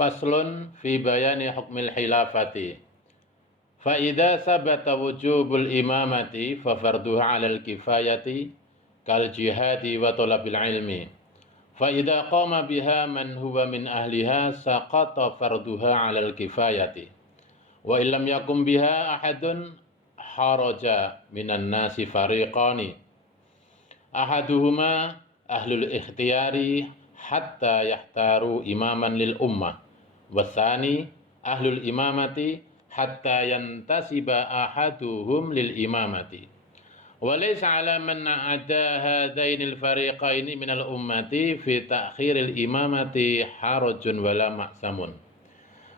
Faslun fi bayani hukmil khilafati. Fa idza sabata wujubul imamati fa farduha 'alal kifayati kal jihadi wa talabil ilmi. Fa idza qama biha man huwa min ahliha saqata farduha 'alal kifayati. Wa illam yakum biha ahadun haraja minan nasi fariqani. Ahaduhuma ahlul ikhtiyari hatta yahtaru imaman lil ummah. Wasani ahlul imamati hatta yantasiba ahaduhum lil imamati. Walaysa ala man ada hadainil fariqaini minal ummati fi ta'khiril imamati harajun wala ma'samun.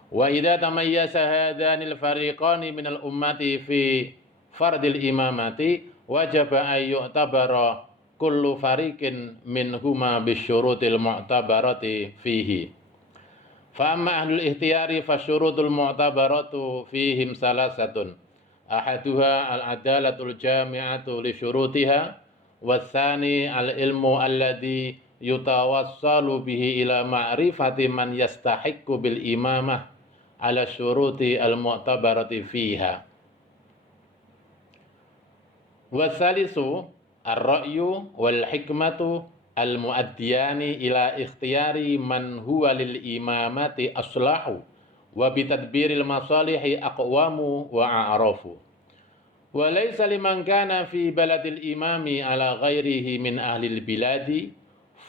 Wa idza tamayyasa hadanil fariqani minal ummati fi fardil imamati wajaba ay yu'tabara kullu fariqin minhuma bisyurutil mu'tabarati fihi. Fa amma ahlul ikhtiyari fasyurutul mu'tabaratu fihim salasatun. Ahaduha al-adalatul jami'atu li syurutiha, wassani al-ilmu alladhi yutawassalu bihi ila ma'rifati man yastahiqqu bil imamah ala syuruti al-mu'tabarati fiha. Wassalisu ar-ra'yu wal hikmatu al-mu'addiyani ila ikhtiyari man huwa lil imamati aslahu wa bitadbiril masalihi aqwamu wa a'rafu. Wa laysa liman kana fi baladil imami ala ghairihi min ahlil biladi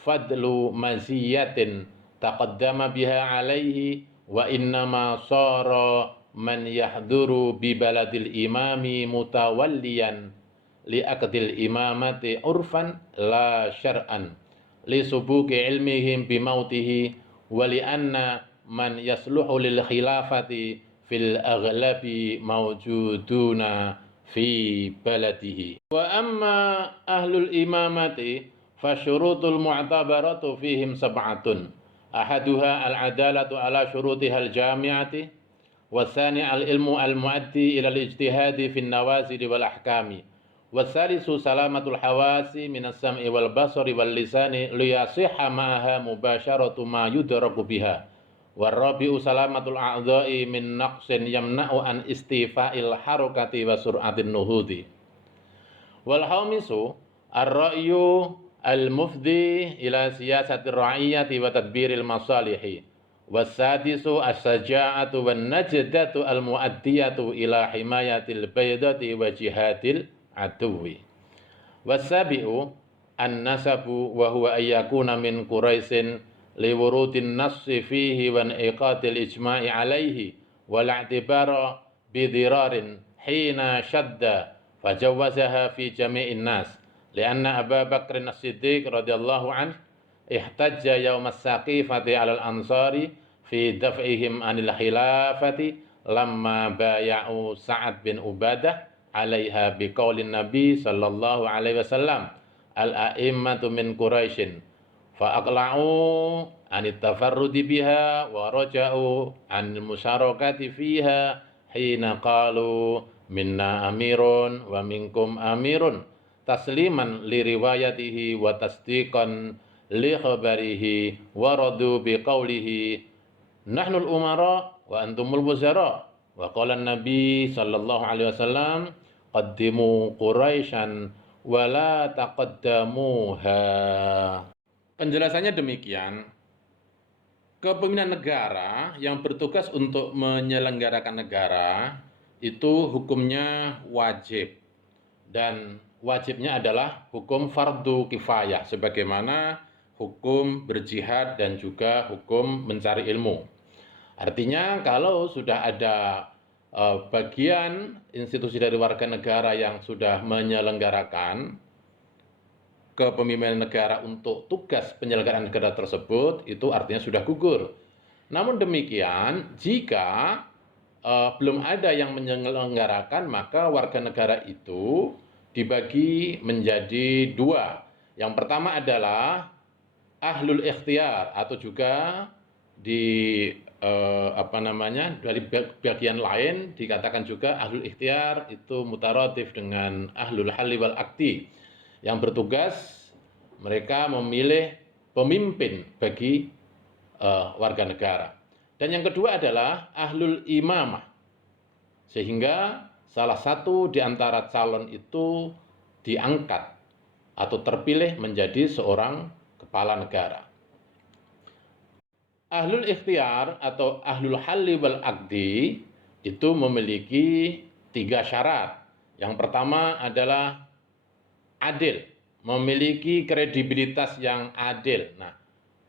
fadlu maziyatin taqaddama biha alaihi wa innama sara man yahduru bi baladil imami mutawalliyan li aqdil imamati urfan la syar'an li subuki ilmihim bimautihi wa li anna man yasluhu lil khilafati fil aghlabi mawjuduna fi baladihi. Wa amma ahlul imamati fasyurutul mu'tabaratu fihim sab'atun. Ahaduha al-adalatu ala syurutiha al-jami'ati, wasani al-ilmu al-muaddi ila al-ijtihadi fin nawazil wal ahkami. Wasalisu salamatul hawasi minas sam'i wal basari wal lisani liyasihha ma'aha mubasyaratu ma yudraku biha. Warabi'u salamatul a'dha'i min naqsin yamna'u an istifa'il harakati wa sur'atin nuhudi. Wal khamisu ar-ra'yu al-mufdi ila siyasatir ra'iyyati wa tadbiril masalihi. Wasadisu as-saja'atu wan najdatu al-mu'addiyatu ila himayatil baydati wa jihadil aduwi. Wasabi'u an-nasabu wa huwa ayyakuna min Quraisyin liwurudin nassi fihi wa iqatil ijma'i alaihi wal i'tibara bidirarin hina shadda fajawazaha fi jami'in nas lianna Abu Bakr as-Siddiq radhiyallahu anhu ihtajja yawm as-saqifati 'alal ansari fi daf'ihim anil khilafati lamma bay'u Sa'ad bin Ubadah alaiha biqaulin Nabi sallallahu alaihi wasallam al-a'immatu min Quraisyin fa aqla'u anit tafarrudi biha wa raja'u an musyarakati fiha hina qalu minna amirun wa minkum amirun tasliman li riwayatihi wa tasdiqan li khabarihi wa radu biqaulihi nahnu al-umara wa antumul wuzara. Wa qala an-nabi sallallahu alaihi wasallam qaddimu Quraisyan wa la taqaddamuha. Penjelasannya demikian. Kepemimpinan negara yang bertugas untuk menyelenggarakan negara itu hukumnya wajib, dan wajibnya adalah hukum fardu kifayah sebagaimana hukum berjihad dan juga hukum mencari ilmu. Artinya kalau sudah ada bagian institusi dari warga negara yang sudah menyelenggarakan kepemimpinan negara untuk tugas penyelenggaraan negara tersebut, itu artinya sudah gugur. Namun demikian, jika belum ada yang menyelenggarakan, maka warga negara itu dibagi menjadi dua. Yang pertama adalah ahlul ikhtiyar, atau juga dari bagian lain dikatakan juga ahlul ikhtiyar itu mutaradif dengan ahlul halli wal akdi, yang bertugas mereka memilih pemimpin bagi warga negara. Dan yang kedua adalah ahlul imamah. Sehingga salah satu di antara calon itu diangkat atau terpilih menjadi seorang kepala negara. Ahlul ikhtiar atau ahlul halli wal aqdi itu memiliki 3 syarat. Yang pertama adalah adil, memiliki kredibilitas yang adil. Nah,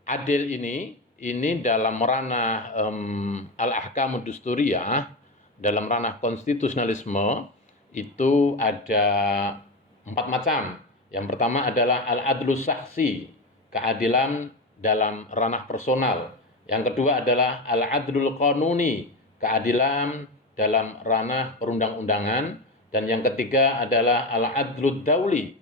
adil ini dalam ranah al-ahkamud dusturiyah, dalam ranah konstitusionalisme itu ada 4 macam. Yang pertama adalah al-adlus saksi, keadilan dalam ranah personal. Yang kedua adalah al-adlul qanuni, keadilan dalam ranah perundang-undangan. Dan yang ketiga adalah al-adlud dauli,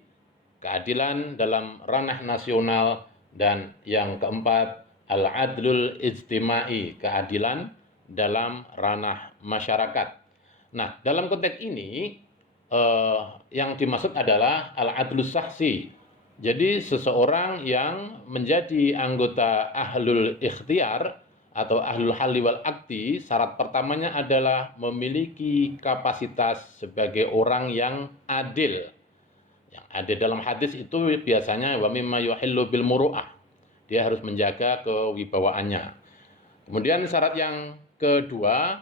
keadilan dalam ranah nasional. Dan yang keempat al-adlul ijtimai, keadilan dalam ranah masyarakat. Nah, dalam konteks ini yang dimaksud adalah al-adlus saksi. Jadi seseorang yang menjadi anggota ahlul ikhtiar atau ahlul halli wal aqdi, syarat pertamanya adalah memiliki kapasitas sebagai orang yang adil. Yang ada dalam hadis itu biasanya wa mimma yuhillu bil muru'ah. Dia harus menjaga kewibawaannya. Kemudian syarat yang kedua,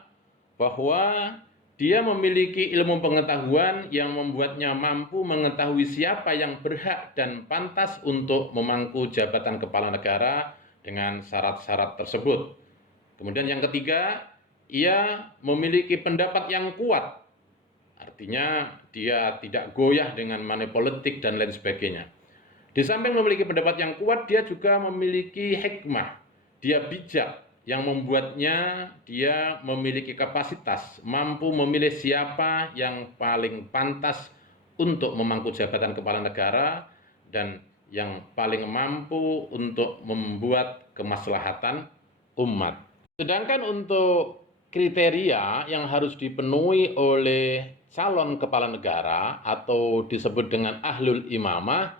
bahwa dia memiliki ilmu pengetahuan yang membuatnya mampu mengetahui siapa yang berhak dan pantas untuk memangku jabatan kepala negara dengan syarat-syarat tersebut. Kemudian yang ketiga, ia memiliki pendapat yang kuat. Artinya dia tidak goyah dengan money politik dan lain sebagainya. Di samping memiliki pendapat yang kuat, dia juga memiliki hikmah. Dia bijak, yang membuatnya dia memiliki kapasitas, mampu memilih siapa yang paling pantas untuk memangku jabatan kepala negara dan yang paling mampu untuk membuat kemaslahatan umat. Sedangkan untuk kriteria yang harus dipenuhi oleh calon kepala negara atau disebut dengan ahlul imamah,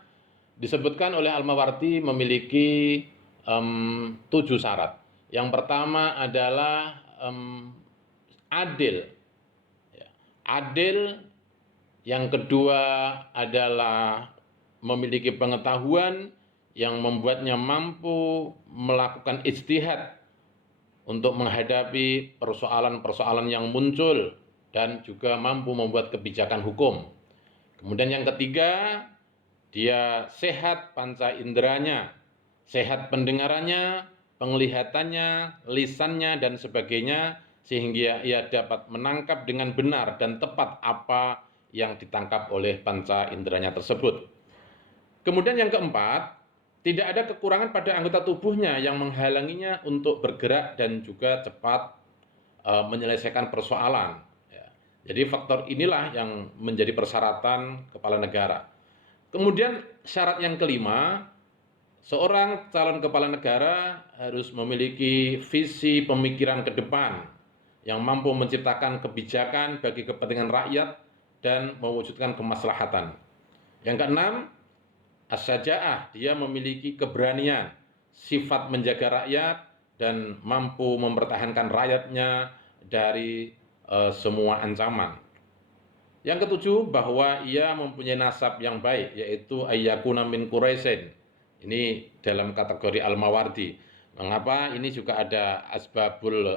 disebutkan oleh Al-Mawardi memiliki 7 syarat. Yang pertama adalah adil. Adil. Yang kedua adalah memiliki pengetahuan yang membuatnya mampu melakukan ijtihad untuk menghadapi persoalan-persoalan yang muncul dan juga mampu membuat kebijakan hukum. Kemudian yang ketiga, dia sehat panca inderanya, sehat pendengarannya, penglihatannya, lisannya, dan sebagainya, sehingga ia dapat menangkap dengan benar dan tepat apa yang ditangkap oleh panca inderanya tersebut. Kemudian yang keempat, tidak ada kekurangan pada anggota tubuhnya yang menghalanginya untuk bergerak dan juga cepat menyelesaikan persoalan. Jadi faktor inilah yang menjadi persyaratan kepala negara. Kemudian syarat yang kelima, seorang calon kepala negara harus memiliki visi pemikiran ke depan yang mampu menciptakan kebijakan bagi kepentingan rakyat dan mewujudkan kemaslahatan. Yang keenam, as-syaja'ah, dia memiliki keberanian, sifat menjaga rakyat dan mampu mempertahankan rakyatnya dari semua ancaman. Yang ketujuh, bahwa ia mempunyai nasab yang baik, yaitu ayyakuna min Quraisyin. Ini dalam kategori Al-Mawardi. Mengapa? Ini juga ada asbabul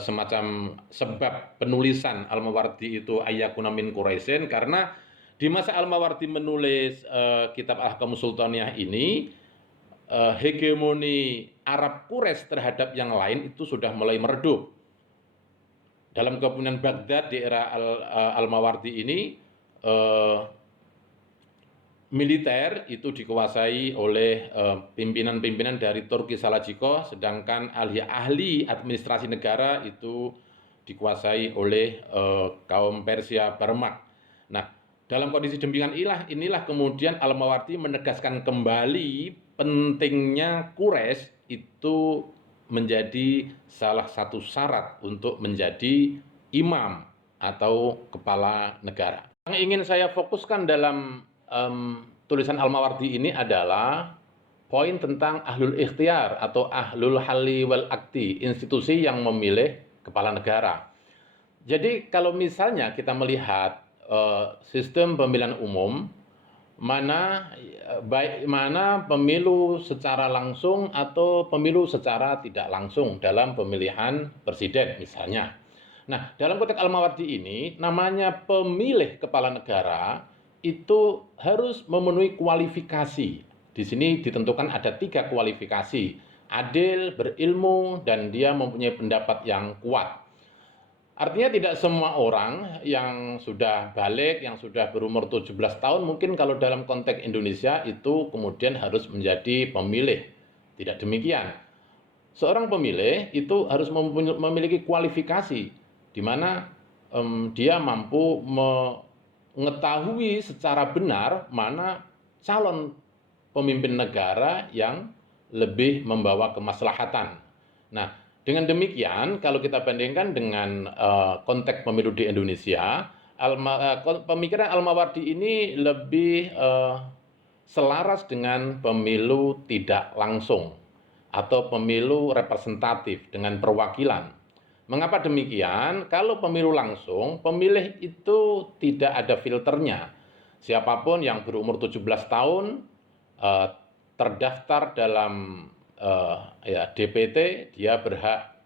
semacam sebab penulisan Al-Mawardi itu ayyakuna min Quraisyin, karena di masa Al-Mawardi menulis kitab Ahkamus Sultaniyah ini, hegemoni Arab Quraisy terhadap yang lain itu sudah mulai meredup. Dalam kepemimpinan Baghdad di era Al-Mawardi ini, militer itu dikuasai oleh pimpinan-pimpinan dari Turki Salajiko, sedangkan ahli administrasi negara itu dikuasai oleh kaum Persia Barmak. Nah, dalam kondisi demikian inilah kemudian Al-Mawardi menegaskan kembali pentingnya Quraisy itu menjadi salah satu syarat untuk menjadi imam atau kepala negara. Yang ingin saya fokuskan dalam tulisan Al-Mawardi ini adalah poin tentang ahlul ikhtiar atau ahlul halli wal akdi, institusi yang memilih kepala negara. Jadi kalau misalnya kita melihat sistem pemilihan umum, mana pemilu secara langsung atau pemilu secara tidak langsung dalam pemilihan presiden misalnya. Nah, dalam konteks Al-Mawardi ini, namanya pemilih kepala negara itu harus memenuhi kualifikasi. Di sini ditentukan ada 3 kualifikasi: adil, berilmu, dan dia mempunyai pendapat yang kuat. Artinya tidak semua orang yang sudah balik, yang sudah berumur 17 tahun, mungkin kalau dalam konteks Indonesia itu kemudian harus menjadi pemilih. Tidak demikian. Seorang pemilih itu harus memiliki kualifikasi, di mana dia mampu mengetahui secara benar mana calon pemimpin negara yang lebih membawa kemaslahatan. Nah, dengan demikian, kalau kita bandingkan dengan konteks pemilu di Indonesia, pemikiran Al-Mawardi ini lebih selaras dengan pemilu tidak langsung atau pemilu representatif dengan perwakilan. Mengapa demikian? Kalau pemilu langsung, pemilih itu tidak ada filternya. Siapapun yang berumur 17 tahun terdaftar dalam DPT, dia berhak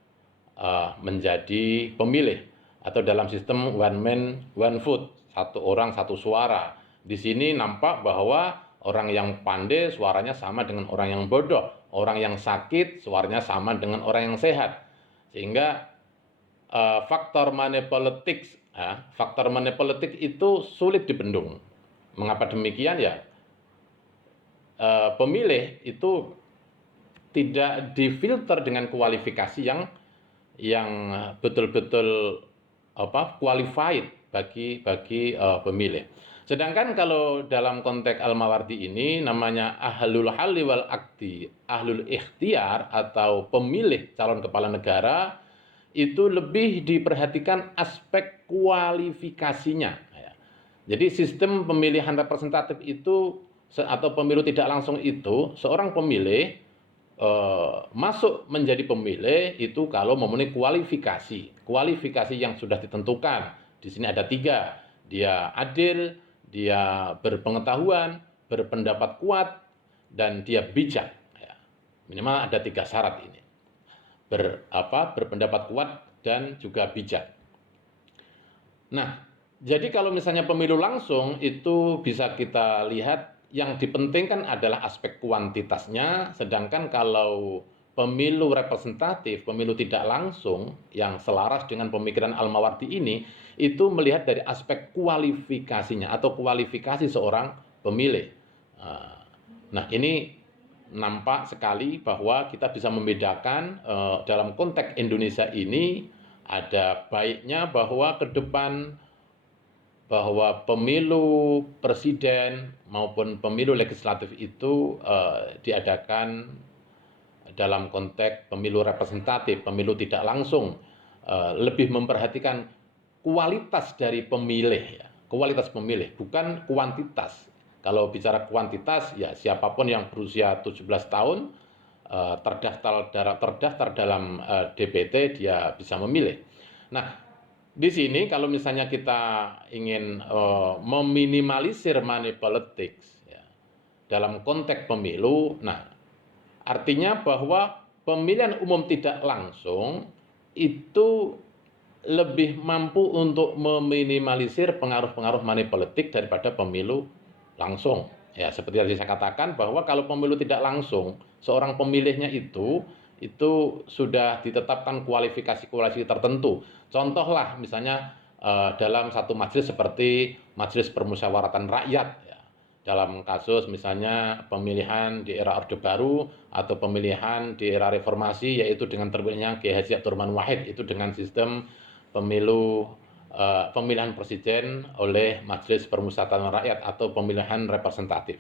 menjadi pemilih, atau dalam sistem one man one vote, satu orang satu suara. Di sini nampak bahwa orang yang pandai suaranya sama dengan orang yang bodoh, orang yang sakit suaranya sama dengan orang yang sehat, sehingga faktor money politics itu sulit dibendung. Mengapa demikian? Ya, pemilih itu tidak difilter dengan kualifikasi yang betul-betul qualified bagi pemilih. Sedangkan kalau dalam konteks Al-Mawardi ini namanya ahlul halli wal akdi, ahlul ikhtiar atau pemilih calon kepala negara, itu lebih diperhatikan aspek kualifikasinya. Jadi sistem pemilihan representatif itu atau pemilu tidak langsung itu, seorang pemilih masuk menjadi pemilih itu kalau memenuhi kualifikasi yang sudah ditentukan. Di sini ada 3: dia adil, dia berpengetahuan, berpendapat kuat, dan dia bijak. Minimal ada 3 syarat ini: berpendapat kuat dan juga bijak. Nah, jadi kalau misalnya pemilu langsung itu bisa kita lihat yang dipentingkan adalah aspek kuantitasnya, sedangkan kalau pemilu representatif, pemilu tidak langsung yang selaras dengan pemikiran Al-Mawardi ini, itu melihat dari aspek kualifikasinya atau kualifikasi seorang pemilih. Nah, ini nampak sekali bahwa kita bisa membedakan dalam konteks Indonesia ini, ada baiknya bahwa ke depan bahwa pemilu presiden maupun pemilu legislatif itu diadakan dalam konteks pemilu representatif, pemilu tidak langsung, lebih memperhatikan kualitas dari pemilih, kualitas pemilih, bukan kuantitas. Kalau bicara kuantitas, ya siapapun yang berusia 17 tahun terdaftar dalam DPT, dia bisa memilih. Nah, di sini kalau misalnya kita ingin meminimalisir money politics dalam konteks pemilu, nah artinya bahwa pemilihan umum tidak langsung itu lebih mampu untuk meminimalisir pengaruh-pengaruh money politik daripada pemilu langsung. Ya, seperti yang saya katakan bahwa kalau pemilu tidak langsung, seorang pemilihnya itu sudah ditetapkan kualifikasi tertentu. Contohlah misalnya dalam satu majelis seperti Majelis Permusyawaratan Rakyat, ya. Dalam kasus misalnya pemilihan di era Orde Baru atau pemilihan di era Reformasi, yaitu dengan terpilihnya Kiai Haji Abdurrahman Wahid, itu dengan sistem pemilihan presiden oleh Majelis Permusyawaratan Rakyat atau pemilihan representatif.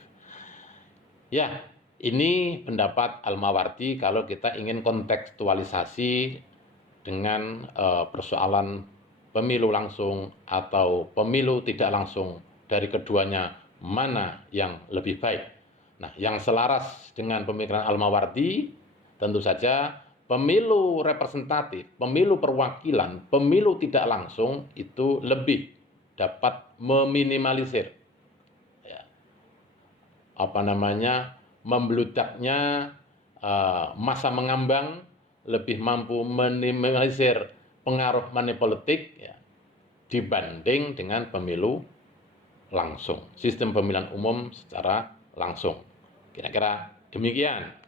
Ya, ini pendapat Al-Mawardi kalau kita ingin kontekstualisasi dengan persoalan pemilu langsung atau pemilu tidak langsung, dari keduanya mana yang lebih baik. Nah, yang selaras dengan pemikiran Al-Mawardi tentu saja pemilu representatif, pemilu perwakilan, pemilu tidak langsung itu lebih dapat meminimalisir ya, membludaknya masa mengambang, lebih mampu meminimalisir pengaruh money politik ya, dibanding dengan pemilu langsung, sistem pemilihan umum secara langsung. Kira-kira demikian.